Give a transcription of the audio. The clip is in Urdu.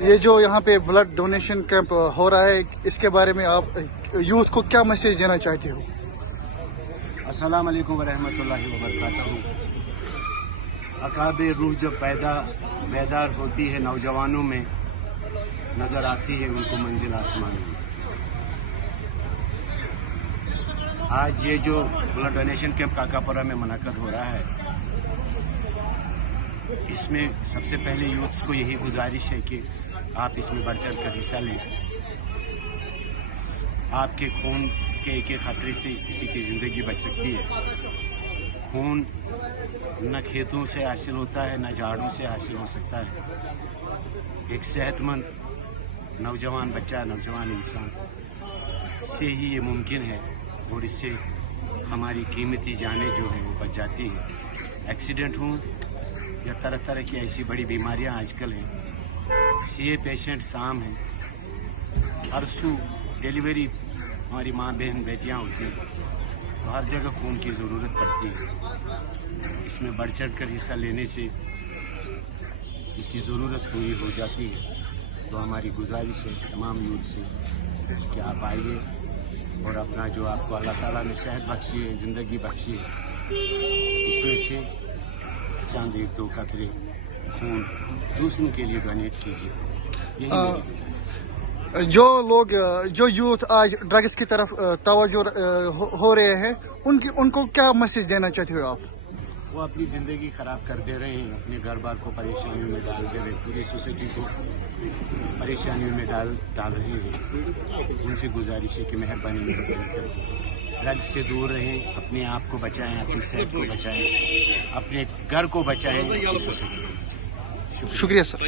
یہ جو یہاں پہ بلڈ ڈونیشن کیمپ ہو رہا ہے، اس کے بارے میں آپ یوتھ کو کیا میسیج دینا چاہتے ہو؟ السلام علیکم ورحمۃ اللہ وبرکاتہ۔ عقاب روح جب بیدار ہوتی ہے نوجوانوں میں، نظر آتی ہے ان کو منزل آسمان میں۔ آج یہ جو بلڈ ڈونیشن کیمپ کاکاپورہ میں منعقد ہو رہا ہے، اس میں سب سے پہلے یوتھس کو یہی گزارش ہے کہ آپ اس میں بڑھ چڑھ کر حصہ لیں۔ آپ کے خون کے ایک ایک خطرے سے کسی کی زندگی بچ سکتی ہے۔ خون نہ کھیتوں سے حاصل ہوتا ہے، نہ جھاڑوں سے حاصل ہو سکتا ہے۔ ایک صحت مند نوجوان بچہ، نوجوان انسان سے ہی یہ ممکن ہے، اور اس سے ہماری قیمتی جانیں جو ہیں وہ بچ جاتی ہیں۔ ایکسیڈنٹ ہوں یا طرح طرح کی ایسی بڑی بیماریاں آج کل ہیں، CA پیشنٹس عام ہیں، ہرسو ڈیلیوری ہماری ماں بہن بیٹیاں ہوتی ہیں، تو ہر جگہ خون کی ضرورت پڑتی ہے۔ اس میں بڑھ چڑھ کر حصہ لینے سے اس کی ضرورت پوری ہو جاتی ہے۔ تو ہماری گزارش ہے تمام یوتھ سے کہ آپ آئیے اور اپنا جو آپ کو اللہ تعالیٰ نے صحت بخشی ہے، زندگی بخشی ہے، اس میں سے چند ایک دو قطرے خون دوسروں کے لیے ڈونیٹ کیجیے۔ یہی میری گزارش۔ جو یوتھ آج ڈرگس کی طرف توجہ ہو رہے ہیں، ان کو کیا میسیج دینا چاہتے ہو آپ؟ وہ اپنی زندگی خراب کر دے رہے ہیں، اپنے گھر بار کو پریشانیوں میں ڈال دے رہے ہیں، پوری سوسائٹی کو پریشانیوں میں ڈال رہے ہیں۔ ان سے گزارش ہے کہ مہربانی کر کے ڈرگس سے دور رہیں، اپنے آپ کو بچائیں، اپنی صحت کو بچائیں، اپنے گھر کو بچائیں، سوسائٹی کو بچائیں۔ شکریہ سر۔